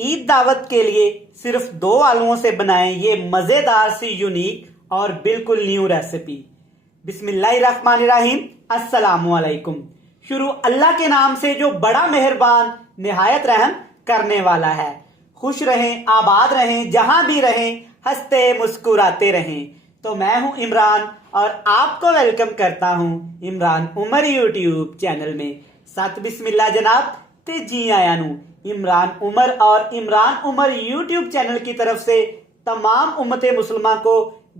ईद दावत के लिए सिर्फ 2 आलुओं से बनाएं ये मजेदार सी यूनिक और बिल्कुल न्यू रेसिपी। बिस्मिल्लाहिर्रहमानिर्रहीम, अस्सलामुअलैकुम। शुरू अल्लाह के नाम से जो बड़ा मेहरबान निहायत रहम करने वाला है। खुश रहें, आबाद रहें, जहां भी रहें, हंसते मुस्कुराते रहें। तो मैं हूं इमरान और आपको वेलकम करता हूं इमरान उमर यूट्यूब चैनल में। सत बिस्मिल्लाह जनाब ते जी आया नू। इमरान उमर और इमरान उमर यूट्यूब चैनल की तरफ से तमाम उम्मते मुसलमान को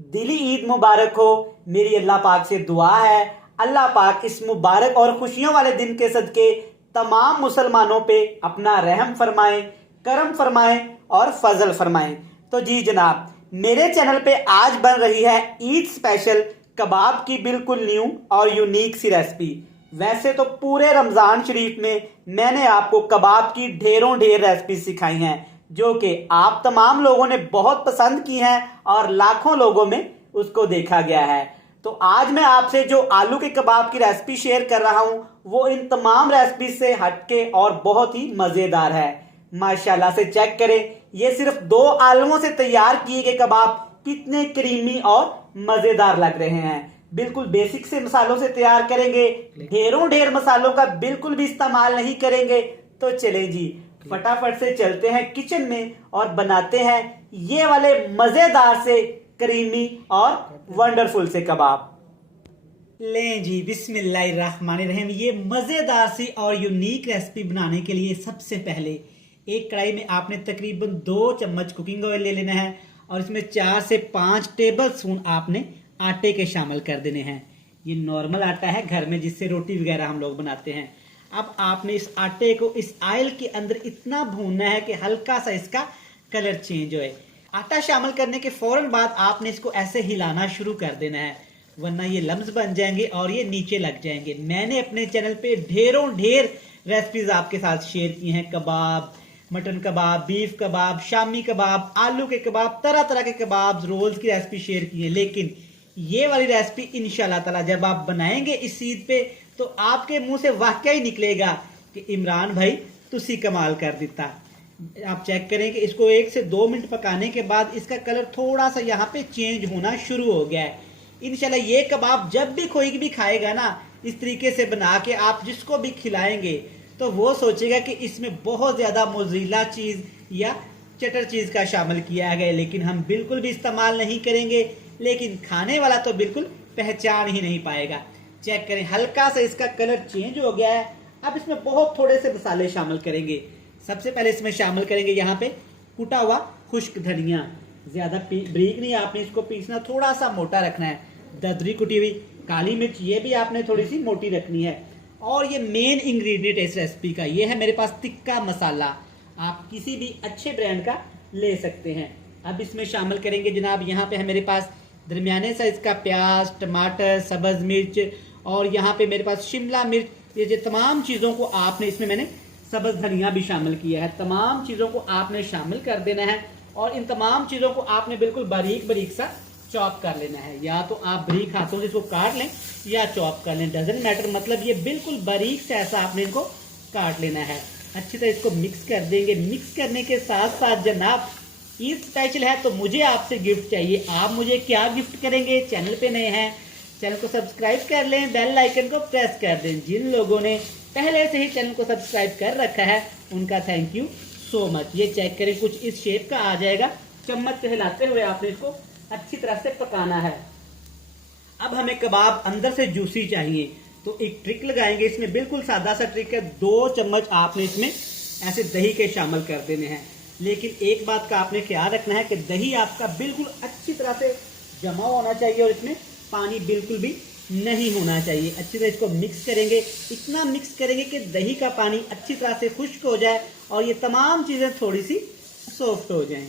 दिली ईद मुबारक हो। मेरी अल्लाह पाक से दुआ है, अल्लाह पाक इस मुबारक और खुशियों वाले दिन के सदके तमाम मुसलमानों पे अपना रहम फरमाए, करम फरमाए और फजल फरमाए। तो जी जनाब, मेरे चैनल पे आज बन रही है ईद स्पेशल कबाब की बिल्कुल न्यू और यूनिक सी रेसिपी। वैसे तो पूरे रमजान शरीफ में मैंने आपको कबाब की ढेरों ढेर रेसिपी सिखाई हैं जो कि आप तमाम लोगों ने बहुत पसंद की हैं और लाखों लोगों में उसको देखा गया है। तो आज मैं आपसे जो आलू के कबाब की रेसिपी शेयर कर रहा हूं वो इन तमाम रेसिपी से हटके और बहुत ही मजेदार है। माशाल्लाह से चेक करें, ये सिर्फ 2 आलुओं से तैयार किए गए कबाब कितने क्रीमी और मजेदार लग रहे हैं। बिल्कुल बेसिक से मसालों से तैयार करेंगे, ढेरों ढेर मसालों का बिल्कुल भी इस्तेमाल नहीं करेंगे। तो चले जी फटाफट से चलते हैं किचन में और बनाते हैं ये वाले मजेदार से क्रीमी और वंडरफुल से कबाब। लें जी बिस्मिल्लाहिर्रहमानिर्रहीम। ये मजेदार सी और यूनिक रेसिपी बनाने के लिए सबसे पहले एक कढ़ाई में आपने तकरीबन 2 चम्मच कुकिंग ऑयल ले लेना है और इसमें 4 से 5 टेबल स्पून आपने आटे के शामिल कर देने हैं। ये नॉर्मल आटा है घर में जिससे रोटी वगैरह हम लोग बनाते हैं। अब आपने इस आटे को इस ऑयल के अंदर इतना भूनना है कि हल्का सा इसका कलर चेंज होए। आटा शामिल करने के फौरन बाद आपने इसको ऐसे हिलाना शुरू कर देना है, वरना ये लम्स बन जाएंगे और ये नीचे लग जाएंगे। मैंने अपने चैनल पे ढेरों ढेर रेसिपीज आपके साथ शेयर की हैं। कबाब, मटन कबाब, बीफ कबाब, शामी कबाब, आलू के कबाब, तरह तरह के कबाब, रोल्स की रेसिपी शेयर की है। लेकिन ये वाली रेसिपी इंशाल्लाह ताला जब आप बनाएंगे इस ईद पे तो आपके मुंह से वाकई ही निकलेगा कि इमरान भाई तुसी कमाल कर दिता। आप चेक करें कि इसको 1 से 2 मिनट पकाने के बाद इसका कलर थोड़ा सा यहाँ पे चेंज होना शुरू हो गया है। इंशाल्लाह ये कबाब जब भी कोई भी खाएगा ना, इस तरीके से बना के आप जिसको भी खिलाएंगे तो वो सोचेगा कि इसमें बहुत ज्यादा मोज़रेला चीज या चटर चीज का शामिल किया गया, लेकिन हम बिल्कुल भी इस्तेमाल नहीं करेंगे। लेकिन खाने वाला तो बिल्कुल पहचान ही नहीं पाएगा। चेक करें, हल्का सा इसका कलर चेंज हो गया है। अब इसमें बहुत थोड़े से मसाले शामिल करेंगे। सबसे पहले इसमें शामिल करेंगे यहाँ पे कुटा हुआ खुश्क धनिया। ज्यादा बारीक नहीं आपने इसको पीसना, थोड़ा सा मोटा रखना है। दरदरी कुटी हुई काली मिर्च, ये भी आपने थोड़ी सी मोटी रखनी है। और ये मेन इंग्रेडिएंट इस रेसिपी का ये है मेरे पास तिक्का मसाला। आप किसी भी अच्छे ब्रांड का ले सकते हैं। अब इसमें शामिल करेंगे जनाब, यहाँ पे है मेरे पास दरमियाने साइज का प्याज, टमाटर, सब्ज मिर्च और यहाँ पे मेरे पास शिमला मिर्च। ये तमाम चीज़ों को आपने इसमें मैंने सब्ज धनिया भी शामिल किया है। तमाम चीज़ों को आपने शामिल कर देना है और इन तमाम चीज़ों को आपने बिल्कुल बारीक बारीक सा चॉप कर लेना है। या तो आप बारीक हाथों से इसको काट लें या चॉप कर लें, डजेंट मैटर। मतलब ये बिल्कुल बारीक से ऐसा आपने इनको काट लेना है। अच्छी तरह इसको मिक्स कर देंगे। मिक्स करने के साथ साथ जनाब ईद स्पेशल है तो मुझे आपसे गिफ्ट चाहिए। आप मुझे क्या गिफ्ट करेंगे? चैनल पे नए हैं, चैनल को सब्सक्राइब कर लें, बेल आइकन को प्रेस कर दें। जिन लोगों ने पहले से ही चैनल को सब्सक्राइब कर रखा है उनका थैंक यू सो मच। ये चेक करें, कुछ इस शेप का आ जाएगा। चम्मच से हिलाते हुए आपने इसको अच्छी तरह से पकाना है। अब हमें कबाब अंदर से जूसी चाहिए तो एक ट्रिक लगाएंगे इसमें, बिल्कुल सादा सा ट्रिक है। 2 चम्मच आपने इसमें ऐसे दही के शामिल कर देने हैं। लेकिन एक बात का आपने ख्याल रखना है कि दही आपका बिल्कुल अच्छी तरह से जमा होना चाहिए और इसमें पानी बिल्कुल भी नहीं होना चाहिए। अच्छी तरह इसको मिक्स करेंगे, इतना मिक्स करेंगे कि दही का पानी अच्छी तरह से खुश्क हो जाए और ये तमाम चीज़ें थोड़ी सी सॉफ्ट हो जाएं।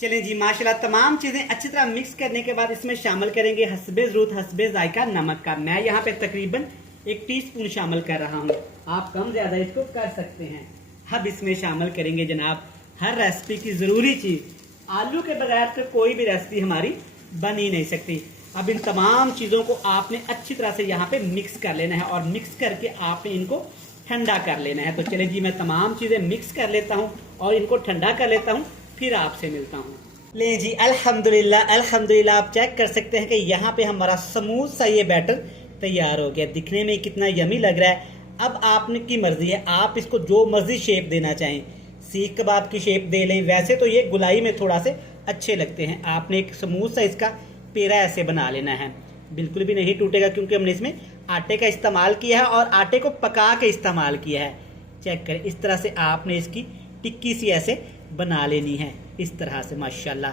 चलें जी, माशाल्लाह तमाम चीज़ें अच्छी तरह मिक्स करने के बाद इसमें शामिल करेंगे हस्बे ज़रूरत हस्बे जायका नमक का। मैं यहाँ पे तकरीबन 1 टीस्पून शामिल कर रहा हूँ, आप कम ज़्यादा इसको कर सकते हैं। अब इसमें शामिल करेंगे जनाब हर रेसिपी की ज़रूरी चीज़, आलू के बगैर तो कोई भी रेसिपी हमारी बन ही नहीं सकती। अब इन तमाम चीज़ों को आपने अच्छी तरह से यहाँ पे मिक्स कर लेना है और मिक्स करके आपने इनको ठंडा कर लेना है। तो चलिए जी, मैं तमाम चीज़ें मिक्स कर लेता हूँ और इनको ठंडा कर लेता हूँ, फिर आपसे मिलता हूँ। ले जी, अल्हम्दुलिल्लाह अल्हम्दुलिल्लाह, आप चेक कर सकते हैं कि यहाँ पे हमारा स्मूथ सा ये बैटर तैयार हो गया। दिखने में कितना यमी लग रहा है। अब आपने की मर्जी है, आप इसको जो मर्जी शेप देना चाहें, सीख कबाब की शेप दे लें। वैसे तो ये गुलाई में थोड़ा से अच्छे लगते हैं। आपने एक स्मूथ सा इसका पेड़ा ऐसे बना लेना है, बिल्कुल भी नहीं टूटेगा क्योंकि हमने इसमें आटे का इस्तेमाल किया है और आटे को पका के इस्तेमाल किया है। चेक करें, इस तरह से आपने इसकी टिक्की सी ऐसे बना लेनी है, इस तरह से माशाल्लाह।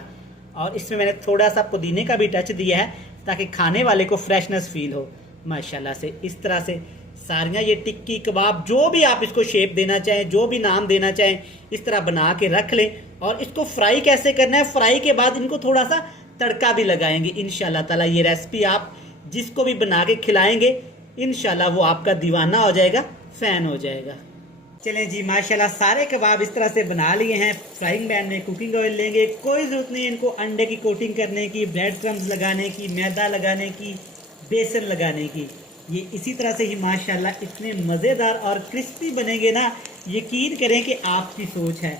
और इसमें मैंने थोड़ा सा पुदीने का भी टच दिया है ताकि खाने वाले को फ्रेशनेस फील हो माशाल्लाह से। इस तरह से सारियाँ ये टिक्की कबाब, जो भी आप इसको शेप देना चाहें, जो भी नाम देना चाहें, इस तरह बना के रख लें। और इसको फ्राई कैसे करना है, फ्राई के बाद इनको थोड़ा सा तड़का भी लगाएंगे इंशाल्लाह ताला। ये रेसिपी आप जिसको भी बना के खिलाएंगे इंशाल्लाह वो आपका दीवाना हो जाएगा, फैन हो जाएगा। चलें जी, माशाल्लाह सारे कबाब इस तरह से बना लिए हैं। फ्राइंग पैन में कुकिंग ऑयल लेंगे, कोई ज़रूरत नहीं इनको अंडे की कोटिंग करने की, ब्रेड क्रम्स लगाने की, मैदा लगाने की, बेसन लगाने की। ये इसी तरह से ही माशाल्लाह इतने मज़ेदार और क्रिस्पी बनेंगे ना, यकीन करें कि आपकी सोच है।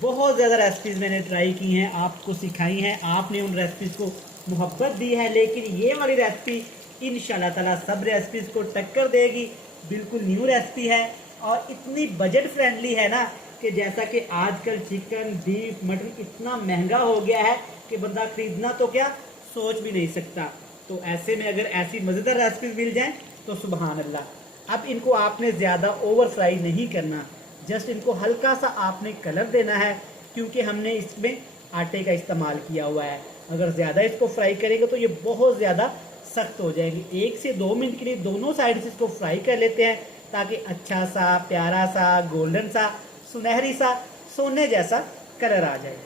बहुत ज़्यादा रेसिपीज़ मैंने ट्राई की हैं, आपको सिखाई हैं, आपने उन रेसिपीज़ को मोहब्बत दी है, लेकिन ये वाली रेसिपी इंशाल्लाह ताला सब रेसिपीज़ को टक्कर देगी। बिल्कुल न्यू रेसिपी है और इतनी बजट फ्रेंडली है ना कि जैसा कि आजकल चिकन, बीफ, मटन इतना महंगा हो गया है कि बंदा खरीदना तो क्या सोच भी नहीं सकता। तो ऐसे में अगर ऐसी मज़ेदार रेसिपीज़ मिल जाएं तो सुभान अल्लाह। अब इनको आपने ज़्यादा ओवर फ्राई नहीं करना, जस्ट इनको हल्का सा आपने कलर देना है क्योंकि हमने इसमें आटे का इस्तेमाल किया हुआ है। अगर ज़्यादा इसको फ्राई करेंगे तो ये बहुत ज़्यादा सख्त हो जाएगी। 1 से 2 मिनट के लिए दोनों साइड से इसको फ्राई कर लेते हैं ताकि अच्छा सा, प्यारा सा, गोल्डन सा, सुनहरी सा, सोने जैसा कलर आ जाए।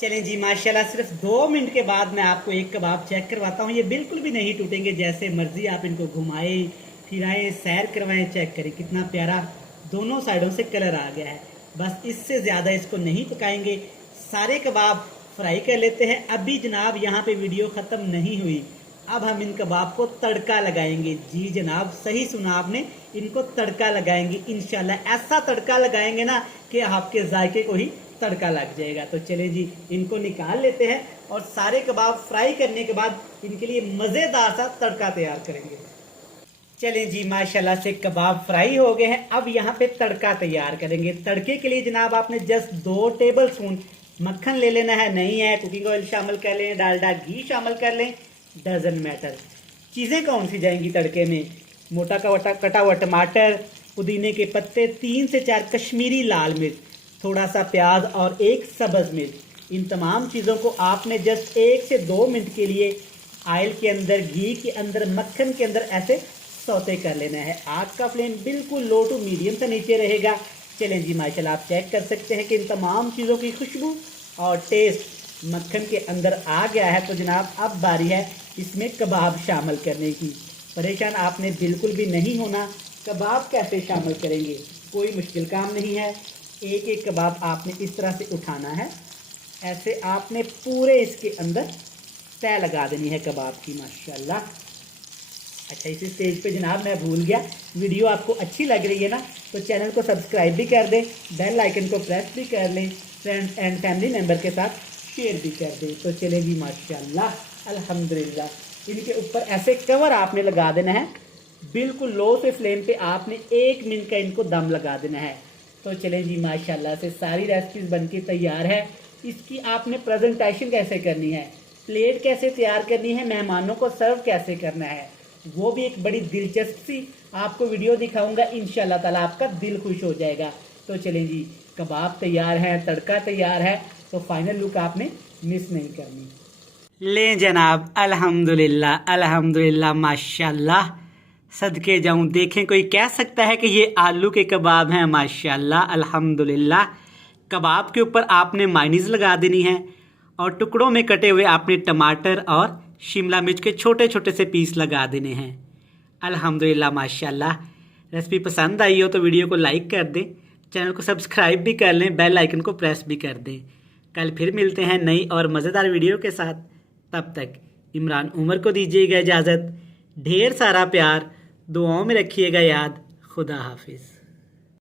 चलें जी, माशाल्लाह सिर्फ 2 मिनट के बाद मैं आपको एक कबाब चेक करवाता हूँ। ये बिल्कुल भी नहीं टूटेंगे, जैसे मर्जी आप इनको घुमाएं फिराएं, सैर करवाएं। चेक करें कितना प्यारा दोनों साइडों से कलर आ गया है। बस इससे ज़्यादा इसको नहीं पकाएंगे, सारे कबाब फ्राई कर लेते हैं। अभी जनाब यहाँ पे वीडियो ख़त्म नहीं हुई, अब हम इन कबाब को तड़का लगाएंगे। जी जनाब, सही सुना आपने, इनको तड़का लगाएंगे इंशाल्लाह। ऐसा तड़का लगाएंगे ना कि आपके जायके को ही तड़का लग जाएगा। तो चले जी, इनको निकाल लेते हैं और सारे कबाब फ्राई करने के बाद इनके लिए मज़ेदार सा तड़का तैयार करेंगे। चलें जी, माशाल्लाह से कबाब फ्राई हो गए हैं। अब यहाँ पे तड़का तैयार करेंगे। तड़के के लिए जनाब आपने जस्ट 2 टेबल स्पून मक्खन ले लेना है, नहीं है कुकिंग ऑयल शामिल कर लें, डालडा घी शामिल कर लें, डजन मैटर। चीज़ें कौन सी जाएंगी तड़के में, मोटा कटा हुआ टमाटर, पुदीने के पत्ते, 3 से 4 कश्मीरी लाल मिर्च, थोड़ा सा प्याज और 1 सब्ज़ मिर्च। इन तमाम चीज़ों को आपने जस्ट 1 से 2 मिनट के लिए ऑयल के अंदर, घी के अंदर, मक्खन के अंदर ऐसे सौते कर लेना है। आग का फ्लेम बिल्कुल लो टू मीडियम से नीचे रहेगा। चलें जी, माशाल्लाह आप चेक कर सकते हैं कि इन तमाम चीज़ों की खुशबू और टेस्ट मक्खन के अंदर आ गया है। तो जनाब अब बारी है इसमें कबाब शामिल करने की। परेशान आपने बिल्कुल भी नहीं होना, कबाब कैसे शामिल करेंगे कोई मुश्किल काम नहीं है। एक एक कबाब आपने इस तरह से उठाना है, ऐसे आपने पूरे इसके अंदर तय लगा देनी है कबाब की माशाल्लाह। अच्छा, इसी स्टेज पे जनाब मैं भूल गया, वीडियो आपको अच्छी लग रही है ना तो चैनल को सब्सक्राइब भी कर दें, बेल आइकन को प्रेस भी कर लें, फ्रेंड्स एंड फैमिली मेम्बर के साथ शेयर भी कर दें। तो चले जी, माशाल्लाह अल्हम्दुलिल्लाह, इनके ऊपर ऐसे कवर आपने लगा देना है। बिल्कुल लो से फ्लेम पे आपने 1 मिनट का इनको दम लगा देना है। तो चलें जी, माशाल्लाह से सारी रेसिपीज़ बनके तैयार है। इसकी आपने प्रेजेंटेशन कैसे करनी है, प्लेट कैसे तैयार करनी है, मेहमानों को सर्व कैसे करना है, वो भी एक बड़ी दिलचस्प सी आपको वीडियो दिखाऊंगा। इंशाल्लाह ताला आपका दिल खुश हो जाएगा। तो चलें जी, कबाब तैयार है, तड़का तैयार है, तो फाइनल लुक आपने मिस नहीं करनी। ले जनाब, अल्हम्दुलिल्लाह अल्हम्दुलिल्लाह माशाल्लाह, सदके जाऊं। देखें, कोई कह सकता है कि ये आलू के कबाब हैं? माशाल्लाह अल्हम्दुलिल्लाह। कबाब के ऊपर आपने मायनीज़ लगा देनी है और टुकड़ों में कटे हुए आपने टमाटर और शिमला मिर्च के छोटे छोटे से पीस लगा देने हैं। अल्हम्दुलिल्लाह माशाल्लाह। रेसिपी पसंद आई हो तो वीडियो को लाइक कर दें, चैनल को सब्सक्राइब भी कर लें, बेल आइकन को प्रेस भी कर दें। कल फिर मिलते हैं नई और मज़ेदार वीडियो के साथ। तब तक इमरान उमर को दीजिएगा इजाज़त। ढेर सारा प्यार, दुआओं में रखिएगा याद। खुदा हाफिज़।